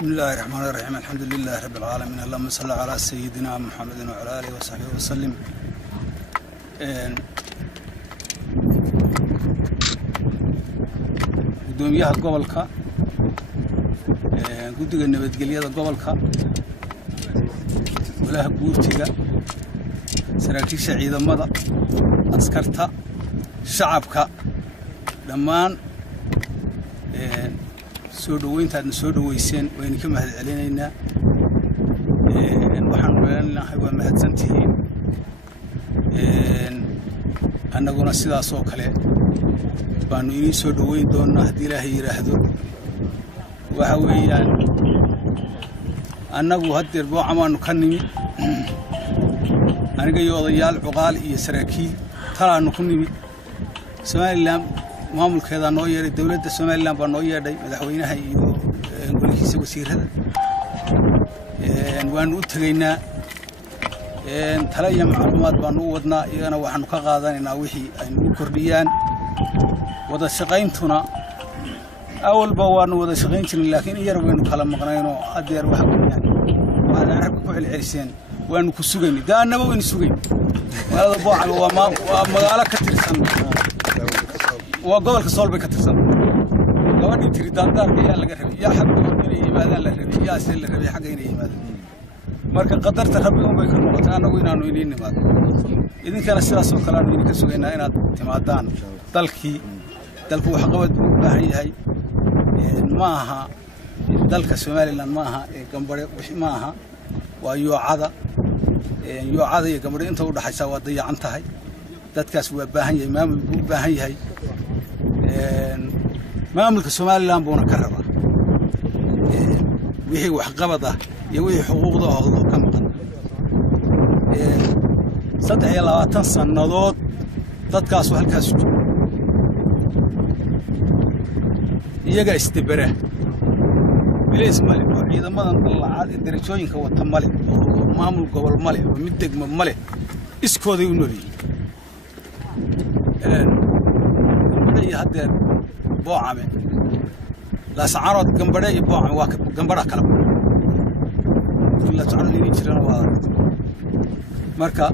بسم الله الرحمن الرحيم. الحمد لله رب العالمين. اللهم صل على سيدنا محمد وعلى آله وصحبه وسلم. gudoomiyaha gobolka guddiga nabadgelyada gobolka walaha guurtiga saraakiisha ciidamada askarta shacabka dhammaan soo dhaweyntaadna soo dhaweyseen wayna ka mahad celinaynaa waxaan weenahay waa mahadsantihiin annaguna sidaas oo kale baanu inii soo dhaweyn doonaa haddii ilaahay yiraahdo waxa weeyaan annagu haddeer boocamaanu ka nimid aniga iyo odayaal cuqaal iyo saraakiil talaanu ku nimid Somaliland maamulkeeda noo yeeray dawladda Somaliland baa noo yeedhay madaxweynaha iyo golihiisa wasiirada waanu u tagaynaa tala iyo macluumaad baanu u wadnaa iyagana waxaanu ka qaadanaynaa wixii ay nagu kordhiyaan wada shaqayntuna awalba waanu wada shaqayn jirnay laakiin iyar waynu kala maqnaynoo haddeer waxa weeyaan waxaan aragga ku celceliseen waanu ku sugaynay daanaba waynu sugayn magaalada boocama waa magaalo ka tirsan waa gobolka Sool bay ka tirsan gabadhii tiri daandaarka yaa laga rabay yaa xaq inay yimaadaan la rabay yaa si la rabay xaq inay yimaadaan marka qadarta rabbi bay ka noqotay anagu inaanu inii nimaado idinkana sidaas oo kale aanu idinka sugaynaa inaad timaadaan dalku wax qabad u baahan yahay maaha dalka Somaliland maaha gambare wixii maaha waa yoocada iyo gambare inta u dhaxaysa waa dayacan tahay dadkaas waa baahan yahay maamul u baahan yahay maamulka Somaliland boona ka raba wixii wax qabad ah iyo wixii xuquuqdooda ka maqan 23 sanadood dadkaas halkaas iyaga istibara bileys male oo ciidamadan dalacaad darajooyinka wata male oo maamul gobol male oo mid degmo male iskooday u noolyihiin haddeer boocame la sacarood gambadhe iyo boocame waa gambadha kala la sacarood inay jiraan waa marka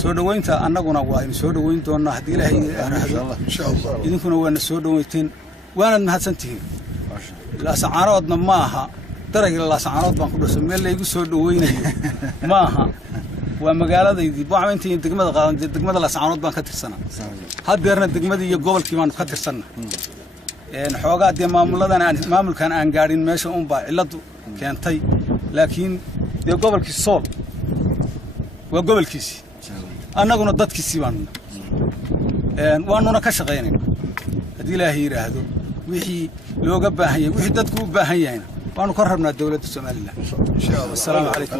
soo dhaweynta annaguna waa in soo dhaweyn doonaa haddii ilaahay yiraahdo insha Allah idinkuna waana soo dhaweynteen waana mahadsantihiin la sacaroodna maaha darag la sacarood baan ku dhashay meel la igu soo dhaweynayo maaha waa magaaladaydii boocame intii degmada qaadan degmada la sacarood baan ka tirsanaa haddeerna degmadii iyo gobolkii baan ka tirsanaa xoogaa de maamulkan aan gaarin meesha baa ciladu keentay laakiin de gobolkii Sool waa gobolkiisi annaguna dadkiisi waanuna ka shaqeynayna haddii ilaahay yiraahdo wixii looga baahan yahay wixii dadku u baahan yahay waanu ka rabnaa dawladda Somaliland insha Allah. Assalaamu calaykum.